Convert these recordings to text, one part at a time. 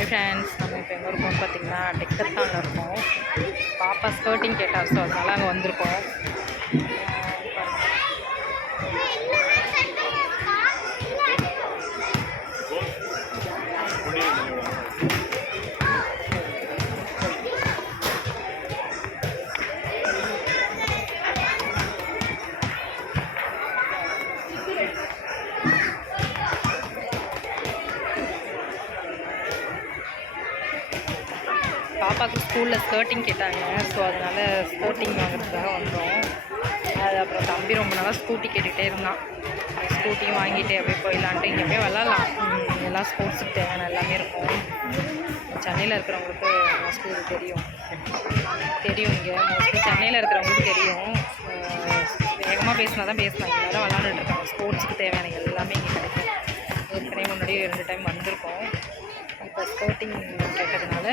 Hi friends நம்ம இப்போ எங்கே இருக்கோம் பார்த்தீங்கன்னா டெக்கத்தானில் இருக்கோம். பாப்பா ஸ்கர்ட்டிங் கேட்டா ஸோ அதனால் அங்கே வந்திருக்கோம். பாப்பாவுக்கு ஸ்கூலில் ஸ்கர்ட்டிங் கேட்டாங்க. ஸோ அதனால் ஸ்கர்ட்டிங் வாங்குறதுக்காக வந்தோம். அது அப்புறம் தம்பி ரொம்ப நாளாக ஸ்கூட்டி கேட்டுகிட்டே இருந்தான். ஸ்கூட்டியும் வாங்கிட்டு அப்படியே போயிடலான்ட்டு இங்கே போய் விளாட்லாம். எல்லாம் ஸ்போர்ட்ஸுக்கு தேவையான எல்லாமே இருக்கும். சென்னையில் இருக்கிறவங்களுக்கு மோஸ்ட்லி இது தெரியும். தெரியும் இங்கே. மோஸ்ட்லி சென்னையில் இருக்கிறவங்களுக்கு தெரியும். வேகமாக பேசினா தான் பேசலாம் எல்லாரும் விளாண்டுட்டு இருக்காங்க. ஸ்போர்ட்ஸுக்கு தேவையான எல்லாமே இங்கே கிடைக்கும். ஏற்கனவே முன்னாடி ரெண்டு டைம் வந்திருக்கோம். இப்போ ஸ்கர்ட்டிங் கேட்டதுனால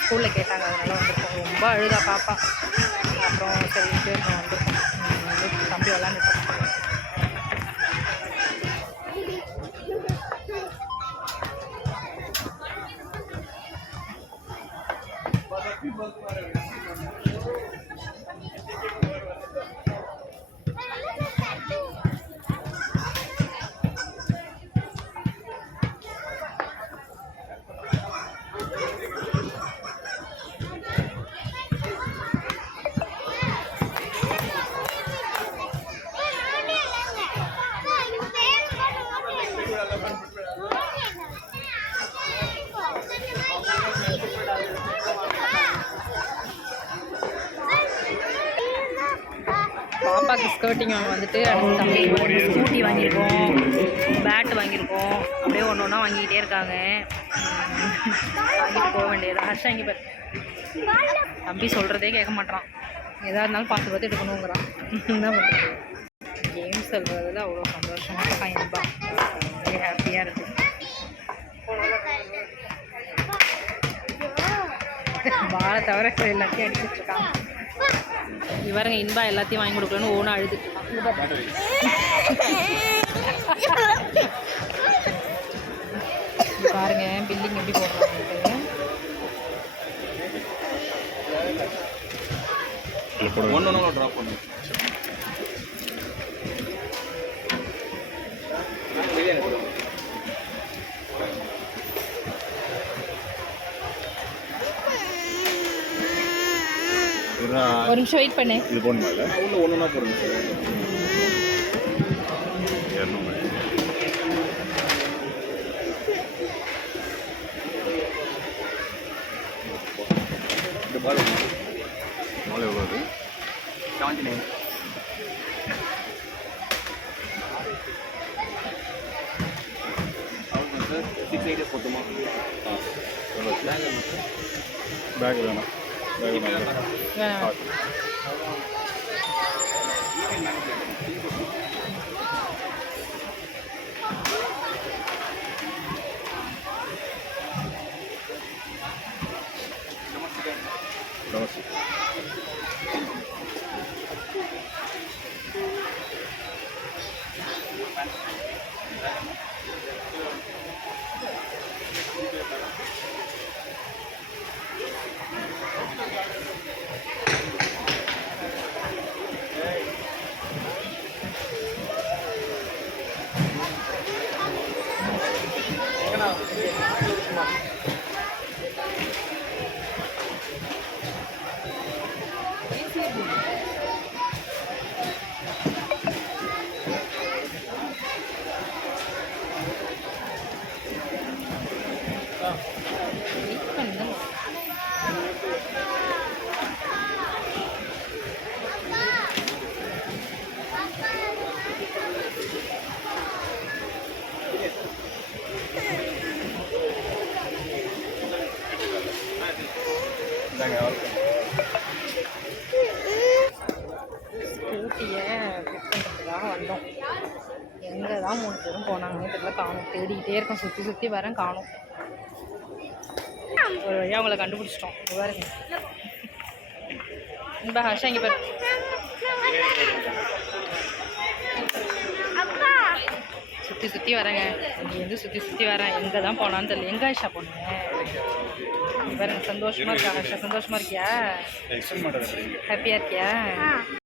ஸ்கூலில் கேட்டாங்க. அதனால வந்திருக்கோம். ரொம்ப அழுதா பாப்பா. அப்புறம் சரின்ட்டு நான் வந்திருக்கோம். தம்பி வந்து பாப்பாவுக்கு ஸ்கர்ட்டிங் வாங்க வந்துட்டு அடுத்து தம்பி ஸ்கூட்டி வாங்கியிருக்கோம் பேட் வாங்கியிருக்கோம். அப்படியே ஒன்று ஒன்றா வாங்கிக்கிட்டே இருக்காங்க. வாங்கிட்டு போக வேண்டியது ஹர்ஷ் வாங்கி பாரு. தம்பி சொல்கிறதே கேட்க மாட்டான் எதாக இருந்தாலும் பார்த்து பார்த்து எடுக்கணுங்கிறான். என்ன பண்ணுறது கேம் சொல்கிறதுல அவ்வளோ சந்தோஷமாக இருக்கான் என்பா வெரி ஹாப்பியாக இருக்குது பாலை தவிர எல்லாத்தையும் அடிச்சிட்டு இருக்கான். இவருங்க இன்பா எல்லாத்தையும் வாங்கி கொடுக்கலன்னு ஓனா அழுது. பாருங்க பில்டிங் எப்படி போடுறாங்க ஒன்று ஒன்று ட்ராப் பண்ணுங்க ஒரு நிமிஷம் வெயிட் பண்ணு. இது போடணுமா இல்லை? ஒன்று ஒன்று ஒன்றா போடுங்க இந்த பால் நாலு எவ்வளோ அது seventy nine sir six eight போட்டுமா? பேக் வேணும். பேக் வேணும் வேணாம். ஸ்கூட்டியை ஃபிட் பண்ணுறதுக்காக வந்தோம். எங்கே தான் மூணு பேரும் போனாங்கன்னு தெரியல. காணும். தேடிக்கிட்டே இருக்கோம். சுற்றி சுற்றி வரேன் காணும். ஒரு வழியாக அவங்கள கண்டுபிடிச்சிட்டோம். பாருங்க இன்பா ஹர்ஷா இங்கே பாரு. சுற்றி சுற்றி வரேங்க. இங்கேருந்து சுற்றி சுற்றி வரேன். எங்கே தான் போனான்னு தெரியல எங்கே ஆயிஷா போனீங்க பாருங்க சந்தோஷமாக இருக்கா ஆயிஷா? சந்தோஷமாக இருக்கியா? ஹாப்பியாக இருக்கியா?